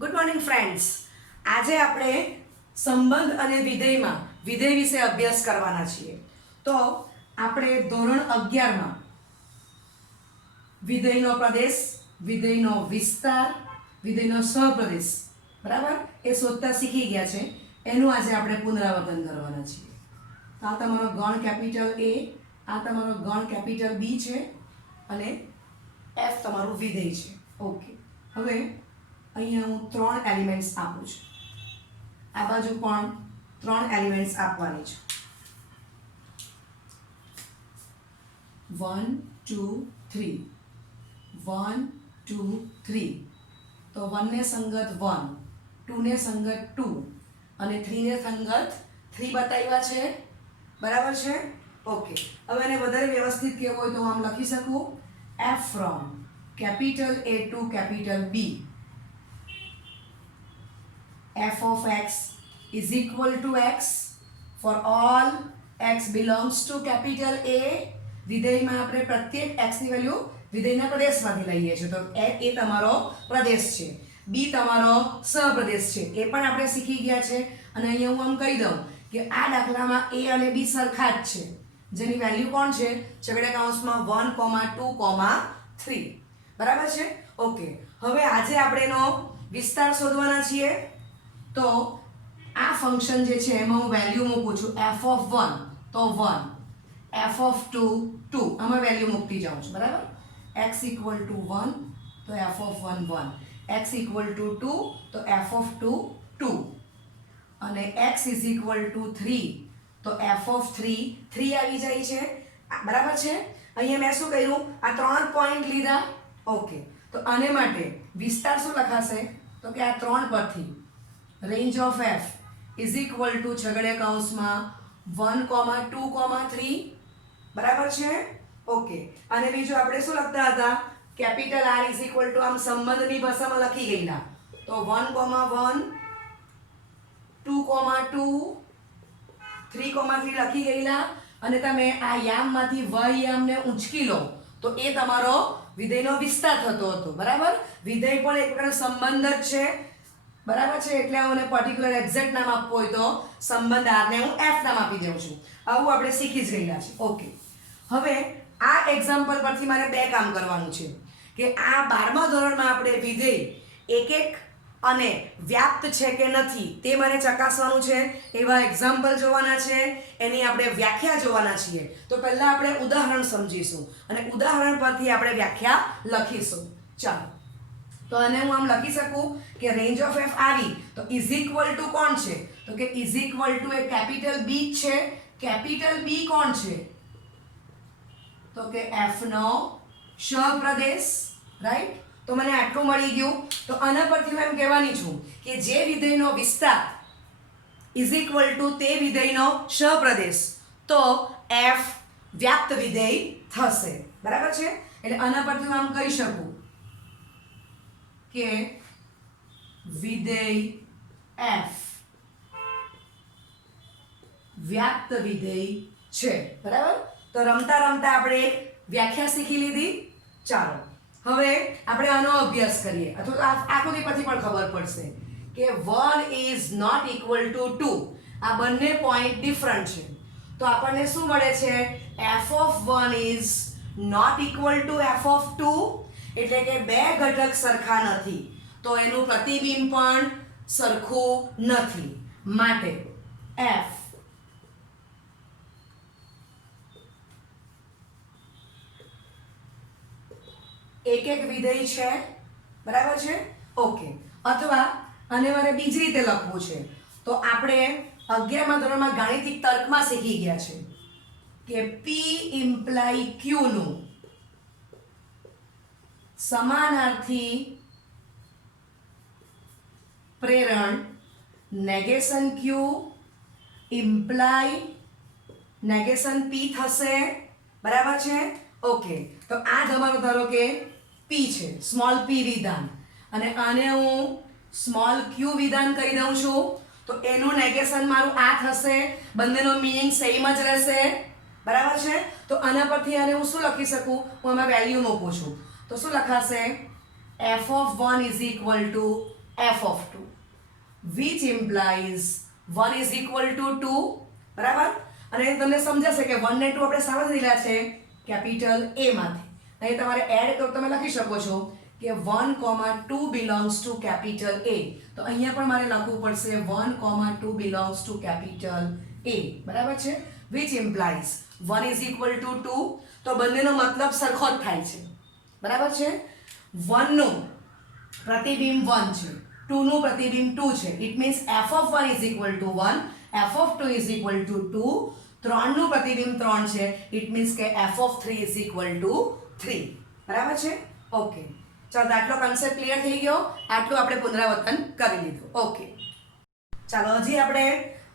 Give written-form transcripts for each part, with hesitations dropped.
Good morning friends. આજે આપણે સંબંધ અને વિધેયમાં વિધેય વિશે અભ્યાસ કરવાના છીએ. તો આપણે ધોરણ 11માં વિધેયનો પ્રદેશ, વિધેયનો વિસ્તાર, વિધેયનો સહપ્રદેશ બરાબર એ શોધતા શીખી ગયા છે. એનું આજે આપણે પુનરાવર્તન કરવાના છીએ. આ તમારો ગણ કેપિટલ A, આ તમારો ગણ કેપિટલ B છે અને F તમારું વિધેય છે. ઓકે, હવે અહીંયા હું 3 એલિમેન્ટ્સ આપું છું. આ બાજુ પણ 3 એલિમેન્ટ્સ આપવાની છે. 1 2 3 1 2 3. તો 1 ને સંગત 1, 2 ને સંગત 2 અને 3 ને સંગત 3 બતાવ્યા છે. બરાબર છે? ઓકે, હવે એને વધારે વ્યવસ્થિત કહેવું હોય તો હું આમ લખી શકું F from capital A to capital B. F of x is equal to x for all x belongs to capital A. વિધેયમાં આપણે પ્રત્યેક x ની વેલ્યુ વિધેયના પ્રદેશમાંથી લઈએ છીએ. તો A તમારો પ્રદેશ છે, B તમારો સહપ્રદેશ છે, એ પણ આપણે શીખી ગયા છે. અને અહીંયા હું આમ કહી દઉં કે આ દાખલામાં A અને B સરખા જ છે, જેની વેલ્યુ કોણ છે? છગડીયા કૌંસમાં 1, 2, 3. બરાબર છે? ઓકે, હવે આજે આપણે એનો વિસ્તાર શોધવાના છીએ. તો આ ફંક્શન જે છે એમાં હું વેલ્યુ મૂકું છું f of 1 તો 1, f of 2 2, આમાં વેલ્યુ મૂકતી જાઉં છું. બરાબર? x equal to 1 તો f of 1 1, x equal to 2 તો f of 2 2, અને x is equal to 3 તો f of 3 3 આવી જાય છે. બરાબર છે? અહીંયા મેં શું કર્યું? આ 3 પોઈન્ટ લીધા. ઓકે, તો આને માટે વિસ્તાર શું લખાશે? તો કે આ 3 પરથી range of f is equal to છગડીયા કૌંસમાં 1, 2, 3. બરાબર છે? ઓકે, અને બીજું આપણે શું લખતા હતા? Capital R is equal to આમ સંબંધની ભાષામાં લખી ગયેલા. તો 1, 1, 2, 2, 3, 3 લખી ગયેલા. અને તમે આ યામમાંથી y યામને ઊંચકી લો તો એ તમારો વિધેયનો વિસ્તાર થતો હતો. બરાબર? વિધેય પણ એક પ્રકારનો સંબંધ જ છે. બરાબર છે? એટલે હું પર્ટિક્યુલર એક્ઝેક્ટ નામ આપવું હોય તો સંબંધ R ને હું F નામ આપી દઉં છું. આવું આપણે શીખી જ ગયેલા છે. ઓકે, હવે આ એક્ઝામ્પલ પરથી મારે 2 કામ કરવાનું છે કે આ 12મા ધોરણમાં આપણે વિધેય એક અને વ્યાપ્ત છે કે નથી તે મારે ચકાસવાનું છે. એવા એક્ઝામ્પલ જોવાના છે, એની આપણે વ્યાખ્યા જોવાના છીએ. તો પહેલા આપણે ઉદાહરણ સમજીશું અને ઉદાહરણ પરથી આપણે વ્યાખ્યા લખીશું. ચાલો, તો આને હું આમ લખી શકું કે રેન્જ ઓફ f આવી તો ઇઝ ઇક્વલ ટુ કોણ છે? તો કે is equal to A capital B છે. કેપિટલ B કોણ છે? તો કે f નો સહપ્રદેશ. રાઈટ? તો મને આટલું મળી ગયું. તો આના પરથી હું એમ કહેવાની છું કે જે વિધેયનો વિસ્તાર ઇઝ ઇક્વલ ટુ તે વિધેયનો સહપ્રદેશ, તો f વ્યાપ્ત વિધેય થશે. બરાબર છે? એટલે આના પરથી હું આમ કહી શકું કે વિધેય f વ્યાપ્ત વિધેય છે. બરાબર? તો રમતા રમતા આપણે એક વ્યાખ્યા શીખી લીધી. ચાલો, હવે આપણે આનો અભ્યાસ કરીએ, અથવા આકૃતિ પરથી પણ ખબર પડશે કે 1 is not equal to 2. આ બંને પોઈન્ટ ડિફરન્ટ છે. તો આપણને શું મળે છે? f of 1 is not equal to f of 2. એટલે કે 2 ઘટક સરખા નથી તો એનું પ્રતિબિંબ પણ સરખું નથી. માટે f એક વિધેય છે. બરાબર છે? ઓકે, અથવા આને મારે બીજી રીતે લખવું છે તો આપણે 11મા ધોરણમાં ગાણિતિક તર્કમાં શીખી ગયા છે કે p ઇમ્પ્લાય q નું સમાનાર્થી પ્રેરણ negation q imply negation p થશે. બરાબર છે? ઓકે, તો આ તમારો ધારો કે p છે, સ્મોલ p વિધાન, અને આને હું સ્મોલ q વિધાન કહી દઉં છું. તો એનું નેગેશન મારું આ થશે. બંનેનો મીનિંગ સેમ જ રહેશે. બરાબર છે? તો આના પરથી આને હું શું લખી શકું? હું આમાં વેલ્યુ મૂકું છું તો શું લખાશે? f of 1 is equal to f of 2 which implies 1 is equal to 2 બરાબર અને તમને સમજાશે કે 1 ને 2 આપણે સાવધ લીધા છે કેપિટલ A માંથી અહીં તમારે એડ કરો તમે લખી શકો છો કે 1, 2 belongs to capital A તો અહીંયા પણ મારે લખવું પડશે 1, 2 belongs to capital A બરાબર છે which implies 1 is equal to 2 તો બંનેનો મતલબ સરખો જ થાય છે બરાબર છે 1 નું પ્રતિબિંબ 1 છે 2 નું પ્રતિબિંબ 2 છે it means f of 1 is equal to 1 f of 2 is equal to 2 3 નું પ્રતિબિંબ 3 છે ઇટ મીન્સ કે f of 3 is equal to 3 બરાબર છે ઓકે ચાલો આટલો કન્સેપ્ટ ક્લિયર થઈ ગયો આટલું આપણે પુનરાવર્તન કરી લીધું ઓકે ચાલો હજી આપણે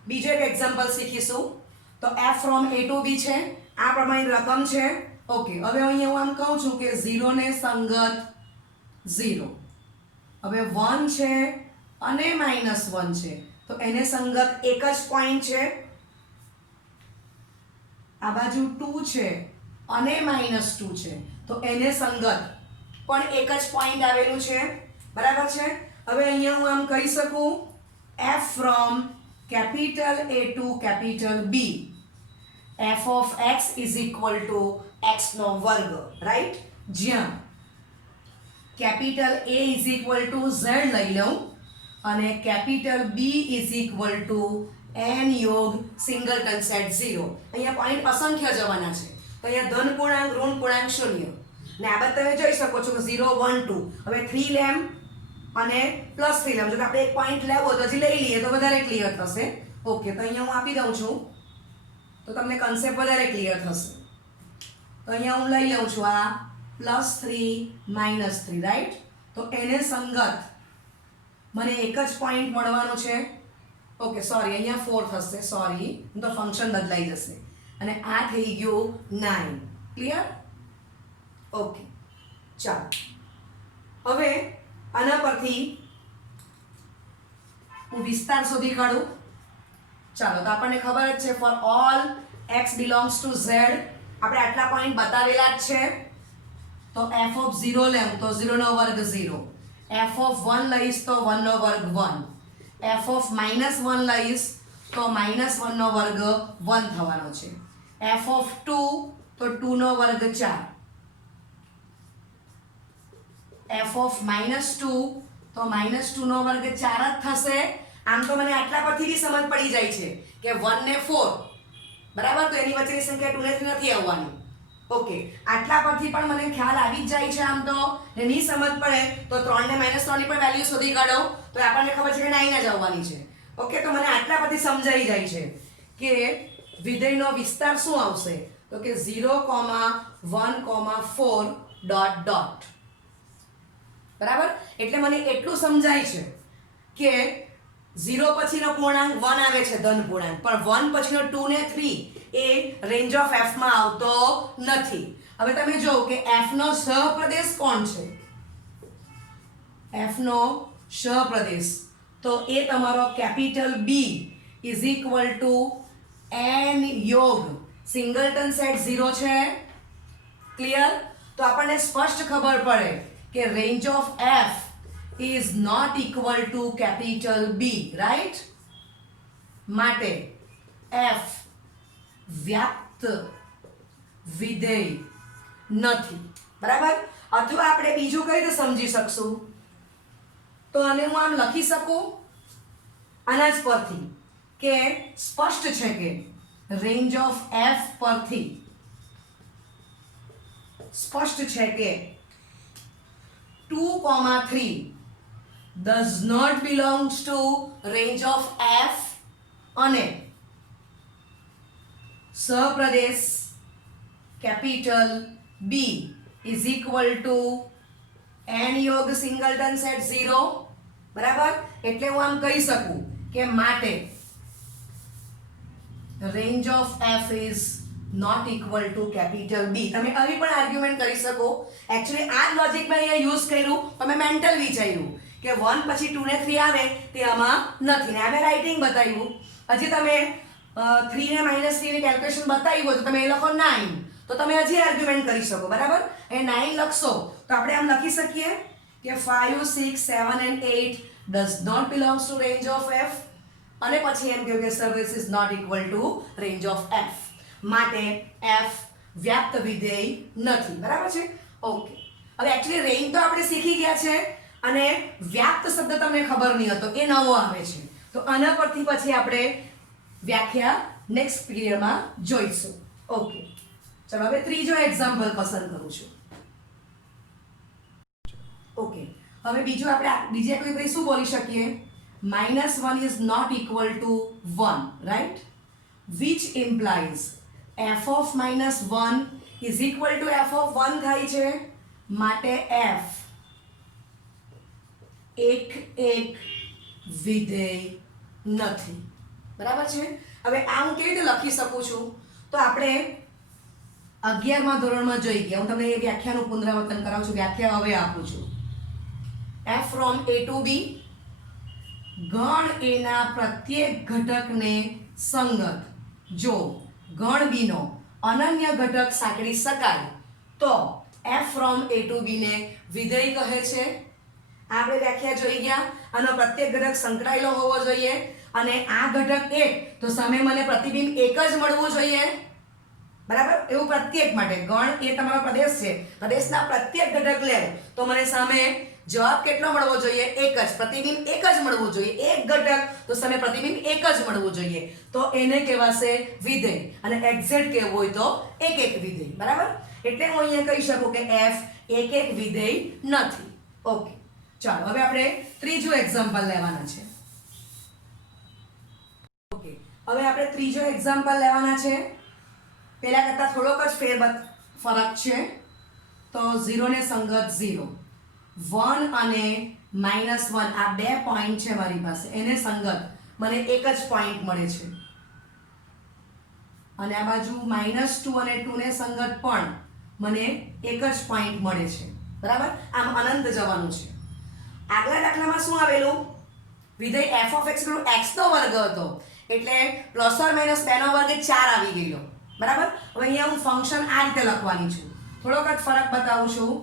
બીજો એક એક્ઝામ્પલ શીખીશું તો f from a to b છે આ પ્રમાણે રકમ છે ઓકે હવે અહીંયા હું આમ કહું છું કે 0 ને સંગત 0 હવે 1 છે અને -1 છે તો એને સંગત એક જ પોઈન્ટ છે આ બાજુ 2 છે અને -2 છે તો એને સંગત પણ એક જ પોઈન્ટ આવેલું છે બરાબર છે હવે અહીંયા હું આમ કહી શકું f from capital A to capital B f of x is equal to x નો વર્ગ રાઈટ જ્યાં capital A is equal to z લઈ લઉં અને capital B is equal to n યોગ સિંગલટન સેટ 0 અહીંયા પોઈન્ટ અસંખ્ય જવાના છે તો અહીંયા ધન પૂર્ણાંક ઋણ પૂર્ણાંક શૂન્ય ને આ બધા તમે જોઈ શકો છો કે 0 1 2 હવે 3 લેમ અને +3 લેમ જો આપણે એક પોઈન્ટ લેવો તો હજી લઈ લઈએ તો વધારે ક્લિયર થશે ઓકે તો અહીંયા હું આપી દઉં છું તો તમને કન્સેપ્ટ વધારે ક્લિયર થશે તો અહીંયા હું લઈ લઉં છું આ +3 -3 રાઈટ તો એને સંગત મને એક જ પોઈન્ટ મળવાનો છે ઓકે સોરી અહીંયા 4 થશે સોરી તો ફંક્શન બદલાઈ જશે અને આ થઈ ગયું 9 ક્લિયર ઓકે ચાલો હવે આના પરથી હું વિસ્તાર શોધી કાઢું ચાલો તો આપણને ખબર જ છે for all x belongs to z આપણે આટલા પોઈન્ટ બતાવેલા જ છે તો f of 0 લેમ તો 0 નો વર્ગ 0 f of 1 લઈશ તો 1 નો વર્ગ 1 f of -1 લઈશ તો -1 નો વર્ગ 1 થવાનો છે f of 2 તો 2 નો વર્ગ 4 f of -2 તો -2 નો વર્ગ 4 જ થશે આમ તો મને આટલા પરથી બી સમજ પડી જાય છે કે 1 ને 4 બરાબર તો એની વચ્ચેની સંખ્યા 2 ને 3 નથી આવવાની ઓકે આટલા પરથી પણ મને ખ્યાલ આવી જ જાય છે આમ તો ને ની સમજ પડે તો 3 ને -3 ની પણ વેલ્યુ શોધી કાઢો તો આપણને ખબર છે કે 9 જ આવવાની છે ઓકે તો મને આટલા પરથી સમજાઈ જાય છે કે વિધેયનો વિસ્તાર શું આવશે તો કે 0, 1, 4 ડોટ ડોટ બરાબર એટલે મને એટલું સમજાય છે કે 0 પછીનો પૂર્ણાંક 1 આવે છે ધન પૂર્ણાંક પણ 1 પછીનો 2 ને 3 એ રેન્જ ઓફ f માં આવતો નથી હવે તમે જો કે f નો સહપ્રદેશ કોણ છે f નો સહપ્રદેશ તો એ તમારો capital B is equal to n યોગ સિંગલટન સેટ 0 છે ક્લિયર તો આપણને સ્પષ્ટ ખબર પડે કે range of f is not equal to capital B right માટે f વ્યાપ્ત વિધેય નથી બરાબર અથવા આપણે બીજું કઈ રીતે સમજી શકશું તો આને હું આમ લખી શકું આના જ પરથી કે સ્પષ્ટ છે કે રેન્જ ઓફ f પરથી સ્પષ્ટ છે કે 2, 3 does not belongs to range of f અને સહપ્રદેશ capital B is equal to n યોગ સિંગલટન સેટ 0 બરાબર એટલે હું આમ કહી શકું કે માટે range of f is not equal to capital B તમે આવી પણ આર્ગ્યુમેન્ટ કરી શકો એક્ચ્યુઅલી આ લોજિક મેં અહીંયા યુઝ કર્યું તમે મેન્ટલ વિચાર્યું કે 1 પછી 2 ને 3 આવે તે આમાં નથી ને આ મેં રાઇટિંગ બતાવ્યું હજી તમે 3 ને -3 ની કેલ્ક્યુલેશન બતાવ્યું તો તમે એ લખો 9 તો તમે હજી આર્ગ્યુમેન્ટ કરી શકો બરાબર એ 9 લખશો તો આપણે આમ લખી શકીએ કે 5, 6, 7 and 8 does not belongs to range of f અને પછી એમ કહ્યું કે sir this is not equal to range of f માટે f વ્યાપ્ત વિધેય નથી બરાબર છે ઓકે હવે એક્ચ્યુઅલી રેન્જ તો આપણે શીખી ગયા છે અને વ્યાપ્ત શબ્દ તમને ખબર નહીં હતો એ નવો આવે છે તો આના પરથી પછી આપણે વ્યાખ્યા નેક્સ્ટ પીરિયડમાં જોઈશું ઓકે ચલો હવે ત્રીજો એક્ઝામ્પલ પસંદ કરું છું ઓકે હવે બીજું આપણે બીજે કોઈ શું બોલી શકીએ -1 is not equal to 1 right which implies f of -1 is equal to f of 1 થાય છે માટે f એક વિધેય નથી બરાબર છે હવે આ હું કેવી રીતે લખી શકું છું તો આપણે 11મા ધોરણમાં જોઈ ગયા હું તમને એ વ્યાખ્યાનું પુનરાવર્તન કરાવું છું વ્યાખ્યા હવે આપું છું f from a to b ગણ a ના પ્રત્યેક ઘટકને સંગત જો ગણ b નો અનન્ય ઘટક સાંકળી શકાય તો f from a to b ને વિધેય કહે છે આપણે વ્યાખ્યા જોઈ ગયા આનો પ્રત્યેક ઘટક સંકળાયેલો હોવો જોઈએ અને આ ઘટક એક તો સામે મને પ્રતિબિંબ એક જ મળવું જોઈએ બરાબર એવું પ્રત્યેક માટે ગણ એ તમારો પ્રદેશ છે પ્રદેશના પ્રત્યેક ઘટક લે તો મને સામે જવાબ કેટલો મળવો જોઈએ એક જ પ્રતિબિંબ એક જ મળવું જોઈએ એક ઘટક તો સામે પ્રતિબિંબ એક જ મળવું જોઈએ તો એને કહેવાશે વિધેય અને એક્ઝેક્ટ કહેવું હોય તો એક વિધેય બરાબર એટલે હું અહીંયા કહી શકું કે f એક વિધેય નથી ઓકે ચાલો હવે આપણે ત્રીજું એક્ઝામ્પલ લેવાના છે ઓકે હવે આપણે ત્રીજો એક્ઝામ્પલ લેવાના છે પહેલા કરતા થોડોક જ ફરક છે તો 0 ને સંગત 0 1 અને -1 આ બે પોઈન્ટ છે મારી પાસે એને સંગત મને એક જ પોઈન્ટ મળે છે અને આ બાજુ -2 અને 2 ને સંગત પણ મને એક જ પોઈન્ટ મળે છે બરાબર આમ અનંત જવાનું છે આગલા દાખલામાં શું આવેલું વિધેય f of x no x નો વર્ગ હતો એટલે પ્લસ ઓર માઈનસ 2 નો વર્ગ 4 આવી ગયો બરાબર હવે અહીંયા હું ફંક્શન આ રીતે લખવાની છું થોડોક જ ફરક બતાવું છું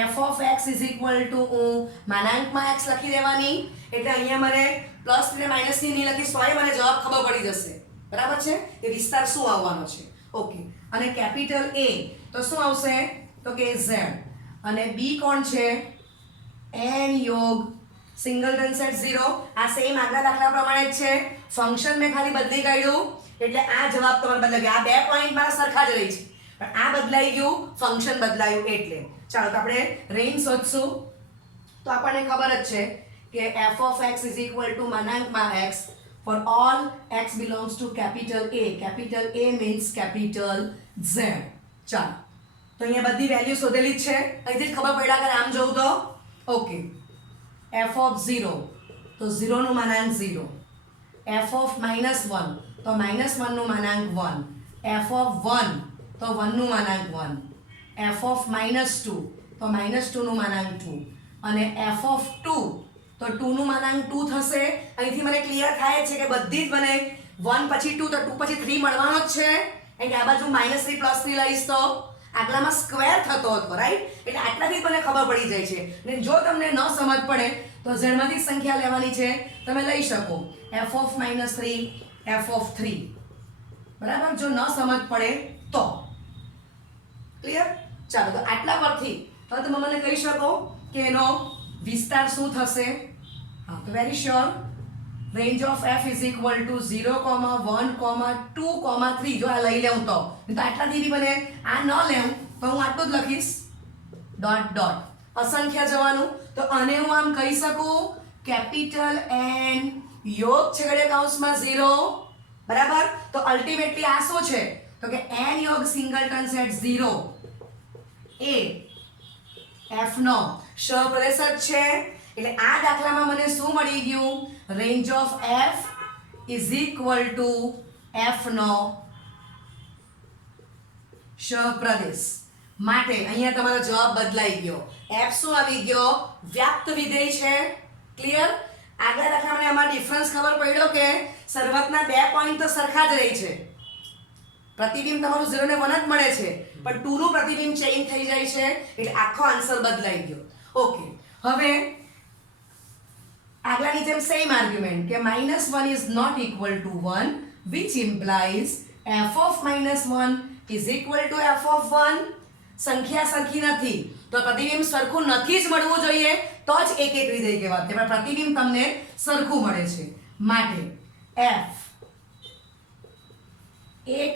f of x is equal to હું માનાંકમાં x લખી દેવાની એટલે અહીંયા મને પ્લસ ને માઈનસ ની નહીં લખી સોય મને જવાબ ખબર પડી જશે બરાબર છે એ વિસ્તાર શું આવવાનો છે ઓકે અને કેપિટલ A તો શું આવશે તો કે z અને b કોણ છે n યોગ સિંગલટન સેટ 0 આ સેમ આગલા દાખલા પ્રમાણે જ છે ફંક્શન મેં ખાલી બદલી કાઢ્યું એટલે આ જવાબ તમારે બદલાઈ ગયો આ બે પોઈન્ટ મારા સરખા જ રહી છે પણ આ બદલાઈ ગયું ફંક્શન બદલાયું એટલે ચાલો તો આપણે રેન્જ શોધશું તો આપણને ખબર જ છે કે f of x is equal to માનાંકમાં x for all x belongs to capital A means capital Z ચાલો તો અહીંયા બધી વેલ્યુ શોધેલી જ છે અહીંથી જ ખબર પડ્યા કે આમ જોઉં તો ઓકે f of 0 તો 0 નું માનાંક 0 f of -1 તો -1 નું માનાંક 1 f of 1 તો 1 નું માનાંક 1 f of -2 તો -2 નું માનાંક 2 અને f of 2 તો 2 નું માનાંક 2 થશે અહીંથી મને ક્લિયર થાય છે કે બધી જ મને 1 પછી 2 તો 2 પછી 3 મળવાનો જ છે એટલે આ બાજુ -3 +3 લઈશ તો આગલામાં સ્ક્વેર થતો હતો રાઈટ એટલે આટલાથી મને ખબર પડી જાય છે અને જો તમને ન સમજ પડે તો z માંથી સંખ્યા લેવાની છે તમે લઈ શકો f of -3 f of 3 બરાબર જો ન સમજ પડે તો ક્લિયર ચાલો તો આટલા પરથી હવે તમે મને કહી શકો કે એનો વિસ્તાર શું થશે હા તો very sure range of f is equal to 0, 1, 2, 3 જો આ લઈ લેવું તો આટલાથી બી મને આ ન લેવું તો હું આટલું જ લખીશ ડોટ ડોટ અસંખ્ય જવાનું તો આને હું આમ કહી શકું કેપિટલ N યોગ છેડે કૌંસમાં 0 બરાબર તો અલ્ટિમેટલી આ શું છે તો કે n યોગ સિંગલટન સેટ 0 એ f નો સહપ્રદેશ જ છે એટલે આ દાખલામાં મને શું મળી ગયું range of f is equal to f નો સહપ્રદેશ માટે અહીંયા તમારો જવાબ બદલાઈ ગયો f શું આવી ગયો વ્યાપ્ત વિધેય છે ક્લિયર આગલા દાખલામાં આમાં ડિફરન્સ ખબર પડ્યો કે શરૂઆતના બે પોઈન્ટ તો સરખા જ રહી છે પ્રતિબિંબ તમારું 0 ને 1 જ મળે છે પણ 2 નું પ્રતિબિંબ ચેન્જ થઈ જાય છે એટલે આખો આન્સર બદલાઈ ગયો ઓકે હવે આગળની જેમ સેમ આર્ગ્યુમેન્ટ કે -1 is not equal to 1 which implies f of -1 is equal to f of 1. સંખ્યા સરખી નથી તો પ્રતિબિંબ સરખું નથી જ મળવું જોઈએ તો જ એક એક વિધેય કહેવાય. તેમાં પ્રતિબિંબ તમને સરખું મળે છે માટે f એક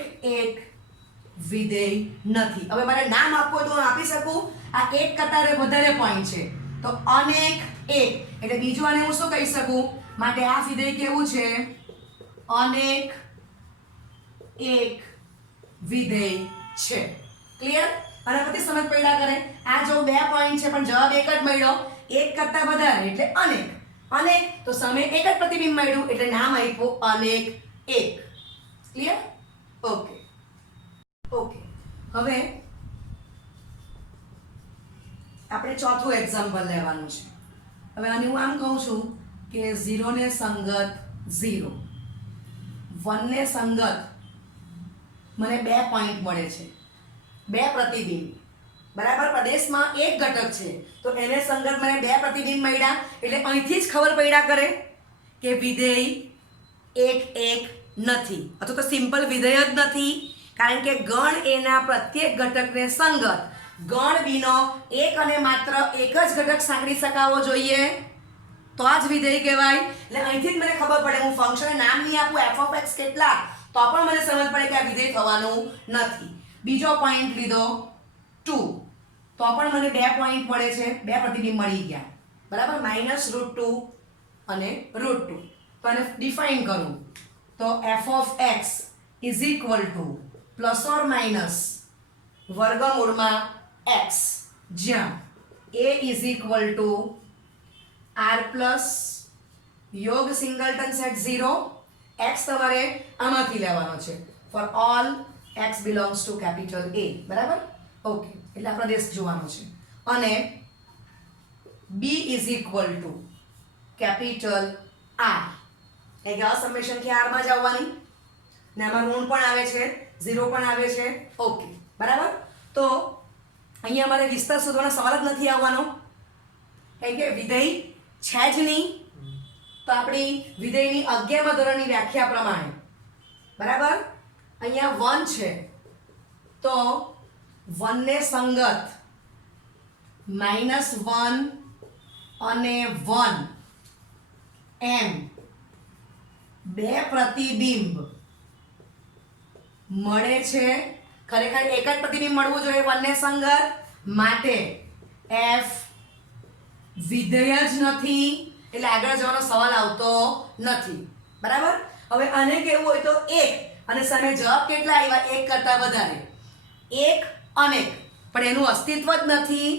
વિધેય નથી. હવે મારે નામ આપવું હોય તો હું આપી શકું. આ એક કરતાં વધારે પોઈન્ટ છે તો અનેક એક એટલે બીજું આને હું શું કહી શકું. માટે આ વિધેય કેવું છે? અનેક એક વિધેય છે. ક્લિયર? અને પછી સમજ પડ્યા કરે. આ જો બે પોઈન્ટ છે પણ જવાબ એક જ મળ્યો. એક કરતાં વધારે એટલે અનેક. અનેક તો સામે એક જ પ્રતિબિંબ મળ્યું એટલે નામ આપ્યું અનેક એક. ક્લિયર? Okay okay. હવે આપણે ચોથું એક્ઝામ્પલ લેવાનું છે. હવે આને હું આમ કહું છું કે 0 ને સંગત 0, 1 ને સંગત મને 2 પોઈન્ટ મળે છે, 2 પ્રતિબિંબ. બરાબર? પ્રદેશમાં એક ઘટક છે તો એને સંગત મને 2 પ્રતિબિંબ મળ્યા એટલે અહીંથી જ ખબર પડ્યા કરે કે વિધેય એક એક નથી અથવા તો સિમ્પલ વિધેય જ નથી. કારણ કે ગણ એના પ્રત્યેક ઘટકને સંગત ગણ બીનો એક અને માત્ર એક જ ઘટક સાંકળી શકાવો જોઈએ તો આ જ વિધેય કહેવાય. એટલે અહીંથી જ મને ખબર પડે. હું ફંક્શનને નામ નહીં આપું f of x કેટલા તો પણ મને સમજ પડે કે આ વિધેય થવાનું નથી. બીજો પોઈન્ટ લીધો 2 તો પણ મને 2 પોઈન્ટ મળે છે, 2 પ્રતિબિંબ મળી ગયા. બરાબર? -√2 અને √2. તો આને ડિફાઇન કરું તો f of x is equal to ± વર્ગમૂળમાં x જ્યાં a is equal to r plus યોગ સિંગલટન સેટ 0. x તમારે આમાંથી લેવાનો છે for all x belongs to capital A. બરાબર? ઓકે. એટલે આ પ્રદેશ જોવાનો છે. અને b is equal to capital R. એટલે કે અસમેશન કે r માં જ આવવાની ને આમાં ઋણ પણ આવે છે, 0 પણ આવે છે. ઓકે. બરાબર? તો અહીંયા અમારે વિસ્તાર શોધવાનો સવાલ જ નથી આવવાનો કારણ કે વિધેય છે જ નહીં. તો આપણી વિધેયની 11મા ધોરણની વ્યાખ્યા પ્રમાણે બરાબર અહીંયા 1 છે તો 1 ને સંગત -1 અને 1 એમ 2 પ્રતિબિંબ મળે છે. ખરેખર એક જ પ્રતિબિંબ મળવું જોઈએ 1 ને સંગત માટે f વિધેય જ નથી એટલે આગળ જવાનો સવાલ આવતો નથી. બરાબર? હવે આને કેવું હોય તો 1 અને સામે જવાબ કેટલા આવ્યા? 1 કરતાં વધારે. 1 અનેક પણ એનું અસ્તિત્વ જ નથી.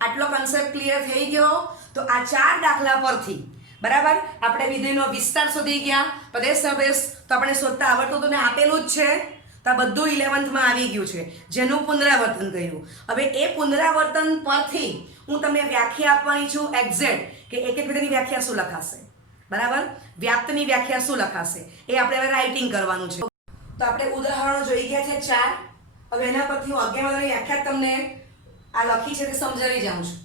આટલો કન્સેપ્ટ ક્લિયર થઈ ગયો. તો આ 4 દાખલા પરથી બરાબર આપણે વિધેયનો વિસ્તાર શોધી ગયા. પ્રદેશ સદેશ તો આપણે શોધતા આવડતું હતું ને આપેલું જ છે. તો આ બધું 11th માં આવી ગયું છે જેનું પુનરાવર્તન કર્યું. હવે એ પુનરાવર્તન પરથી હું તમને વ્યાખ્યા આપવાની છું એક્ઝેક્ટ કે એક એક વિધેયની વ્યાખ્યા શું લખાશે. બરાબર? વ્યાપ્તની વ્યાખ્યા શું લખાશે એ આપણે હવે રાઇટિંગ કરવાનું છે. તો આપણે ઉદાહરણો જોઈ ગયા છે 4. હવે એના પરથી હું 11મી વ્યાખ્યા તમને આ લખી છે તે સમજાવી જાઉં છું.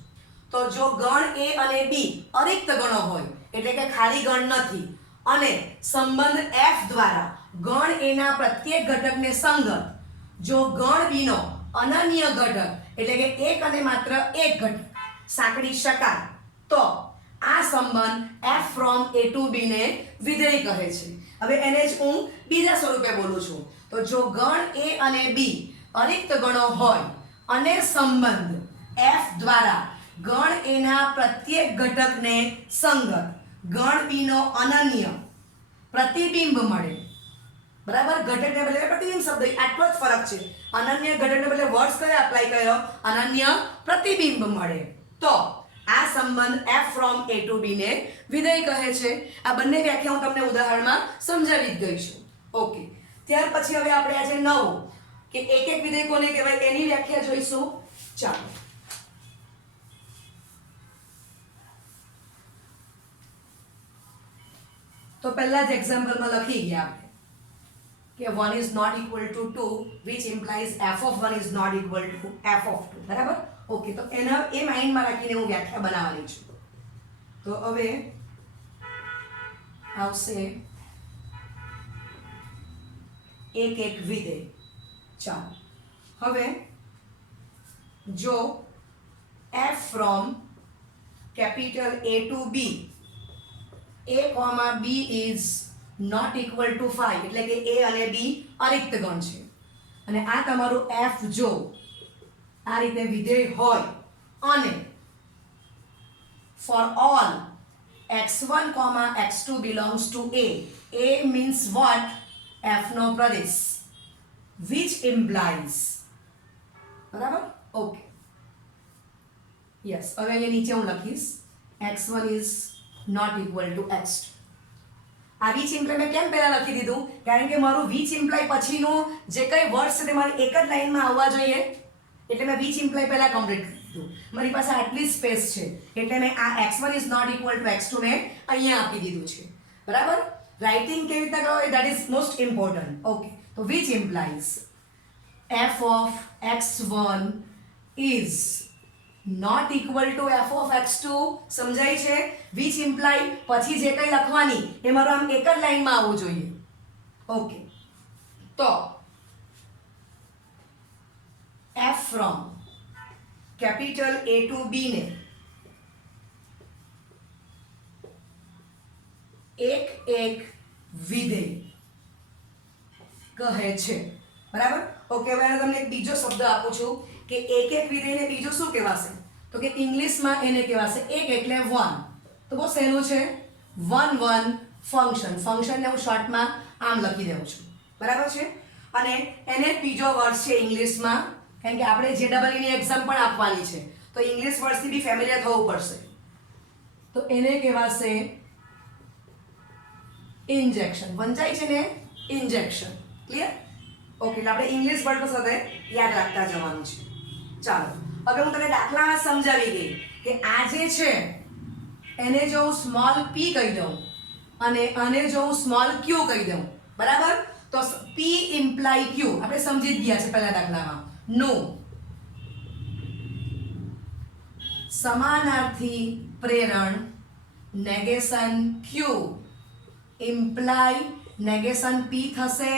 તો જો ગણ a અને b અરિક્ત ગણો હોય એટલે કે ખાલી ગણ નથી અને સંબંધ f દ્વારા ગણ a ના પ્રત્યેક ઘટકને સંગત જો ગણ b નો અનન્ય ઘટક એટલે કે એક અને માત્ર એક ઘટક સાંકળી શકાય તો આ સંબંધ f from a to b ને વિધેય કહે છે. હવે એને જ હું બીજા સ્વરૂપે બોલું છું. તો જો ગણ a અને b અરિક્ત ગણો હોય અને સંબંધ f દ્વારા ગણ a ના પ્રત્યેક ઘટકને સંગત ગણ b નો અનન્ય પ્રતિબિંબ મળે. બરાબર? ઘટકને બદલે પ્રતિબિંબ શબ્દ આટલો જ ફરક છે. અનન્ય ઘટકને બદલે વર્ડ્સ કયા એપ્લાય કર્યો? અનન્ય પ્રતિબિંબ મળે તો આ સંબંધ f from a to b ને વિધેય કહે છે. આ બંને વ્યાખ્યા હું તમને ઉદાહરણમાં સમજાવી જ ગઈ છું. ઓકે. ત્યાર પછી હવે આપણે આજે નવું કે એક એક વિધેય કોને કહેવાય એની વ્યાખ્યા જોઈશું. ચાલો. તો પહેલા જ એક્ઝામ્પલમાં લખી ગયા આપણે કે 1 is not equal to 2 which implies f of 1 is not equal to f of 2. બરાબર? ઓકે. તો એના એ માઇન્ડમાં રાખીને હું વ્યાખ્યા બનાવવાની છું. તો હવે આવશે એક એક વિધેય. ચાલો હવે જો f from capital A to B, A, B is not equal to 5 એટલે કે A અને B અરિક્ત ગણ છે અને આ તમારું f જો આ રીતે વિધેય હોય અને for all x1, x2 belongs to A means what? f no Pradesh which implies બરાબર ઓકે યસ હવે અહીંયા નીચે હું લખીશ x1 is not equal to x2. આ which imply મેં કેમ પહેલા લખી દીધું કારણ કે મારું which imply પછીનું જે કંઈ વર્ડ છે તે મારી એક જ લાઈનમાં આવવા જોઈએ એટલે મેં which imply પહેલા કમ્પ્લીટ કરી દીધું. મારી પાસે આટલી સ્પેસ છે એટલે મેં આ x1 is not equal to x2 ને અહીંયા આપી દીધું છે બરાબર. રાઇટિંગ કેવી રીતે કરો that is most important. Okay તો which implies f of x1 is not equal to f of x2 સમજાય છે. which imply પછી જે કંઈ લખવાની એ મારું આમ એક જ લાઈનમાં આવવું જોઈએ. ઓકે તો f from capital A to B ને એક એક વિધેય કહે છે બરાબર. ઓકે હવે તમને એક બીજો શબ્દ આપું છું કે એક એક વિધેયને બીજું શું કહેવાશે તો કે ઇંગ્લિશમાં એને કહેવાશે એક એટલે વન. તો બહુ સહેલું છે વન ફંક્શન. ફંક્શનને હું શોર્ટમાં આમ લખી દઉં છું બરાબર છે અને એને બીજો વર્ડ છે ઇંગ્લિશમાં કારણ કે આપણે JEEની એક્ઝામ પણ આપવાની છે તો ઇંગ્લિશ વર્ડથી બી ફેમિલિયર થવું પડશે તો એને કહેવાશે ઇન્જેક્શન. વંચાય છે ને ઇન્જેક્શન. ક્લિયર ઓકે એટલે આપણે ઇંગ્લિશ વર્ડ સાથે યાદ રાખતા જવાનું છે. ચાલો હવે હું તમને દાખલામાં સમજાવી ગઈ કે આ જે છે એને જો હું સ્મોલ p કહી દઉં અને આને જો હું સ્મોલ q કહી દઉં બરાબર તો p ઇમ્પ્લાય q આપણે સમજી જ ગયા છે પહેલા દાખલામાં. નો સમાનાર્થી પ્રેરણ negation q imply negation p થશે.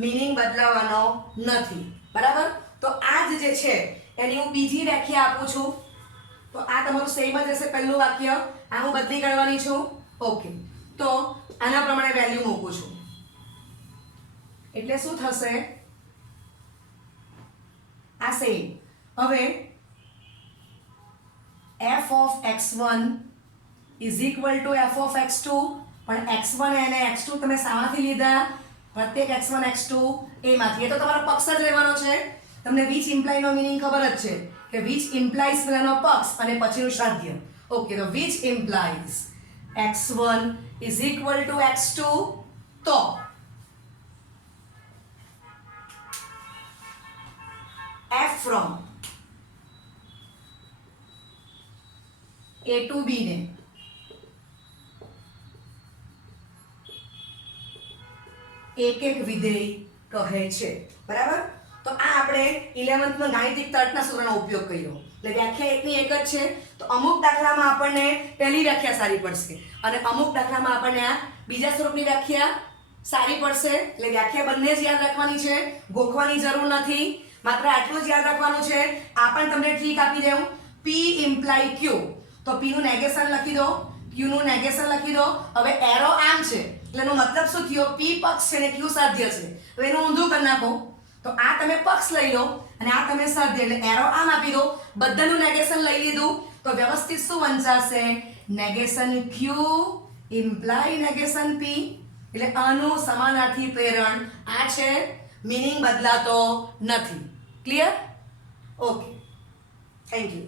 મીનિંગ બદલાવાનો નથી બરાબર. તો આ જ જે છે એની હું બીજી વ્યાખ્યા આપું છું તો આ તમારું સેમ જ હશે પહેલું વાક્ય આ હું બદલી કરવાની છું. ઓકે તો આના પ્રમાણે વેલ્યુ મૂકું છું એટલે શું થશે આ સેમ. હવે f of x1 is equal to f of x2 પણ x1 અને x2 તમે શામાંથી લીધા પ્રત્યેક x1 x2 એમાંથી. એ તો તમારો પક્ષ જ રહેવાનો છે. તમને which imply નો મીનિંગ ખબર જ છે કે which implies પહેલાનો પક્ષ અને પછીનું સાધ્ય. ઓકે તો which implies x1 is equal to x2 તો f from A to B ને એક એક વિધેય કહે છે બરાબર. તો આ આપણે 11th માં ગાણિતિક તર્કના સૂત્રનો ઉપયોગ કર્યો એટલે વ્યાખ્યા એકની એક જ છે. તો અમુક દાખલામાં આપણને પહેલી વ્યાખ્યા સારી પડશે અને અમુક દાખલામાં આપણને આ બીજા સ્વરૂપની વ્યાખ્યા સારી પડશે. એટલે વ્યાખ્યા બંને જ યાદ રાખવાની છે ગોખવાની જરૂર નથી. માત્ર આટલું જ યાદ રાખવાનું છે. આ પણ તમને ઠીક આપી દઉં p ઇમ્પ્લાય q તો p નું નેગેશન લખી દો q નું નેગેશન લખી દો. હવે એરો આમ છે એટલે એનો મતલબ શું થયો p પક્ષ છે ને q સાધ્ય છે. હવે એનું ઊંધું કરી નાખો તો આ તમે પક્ષ લઈ લો અને આ તમે સાધ્ય એટલે એરો આમ આપી દો. બધાનું નેગેશન લઈ લીધું તો વ્યવસ્થિત શું વંચાશે negation q imply negation p એટલે આનું સમાનાર્થી પ્રેરણ આ છે. મીનિંગ બદલાતો નથી. Clear okay thank you.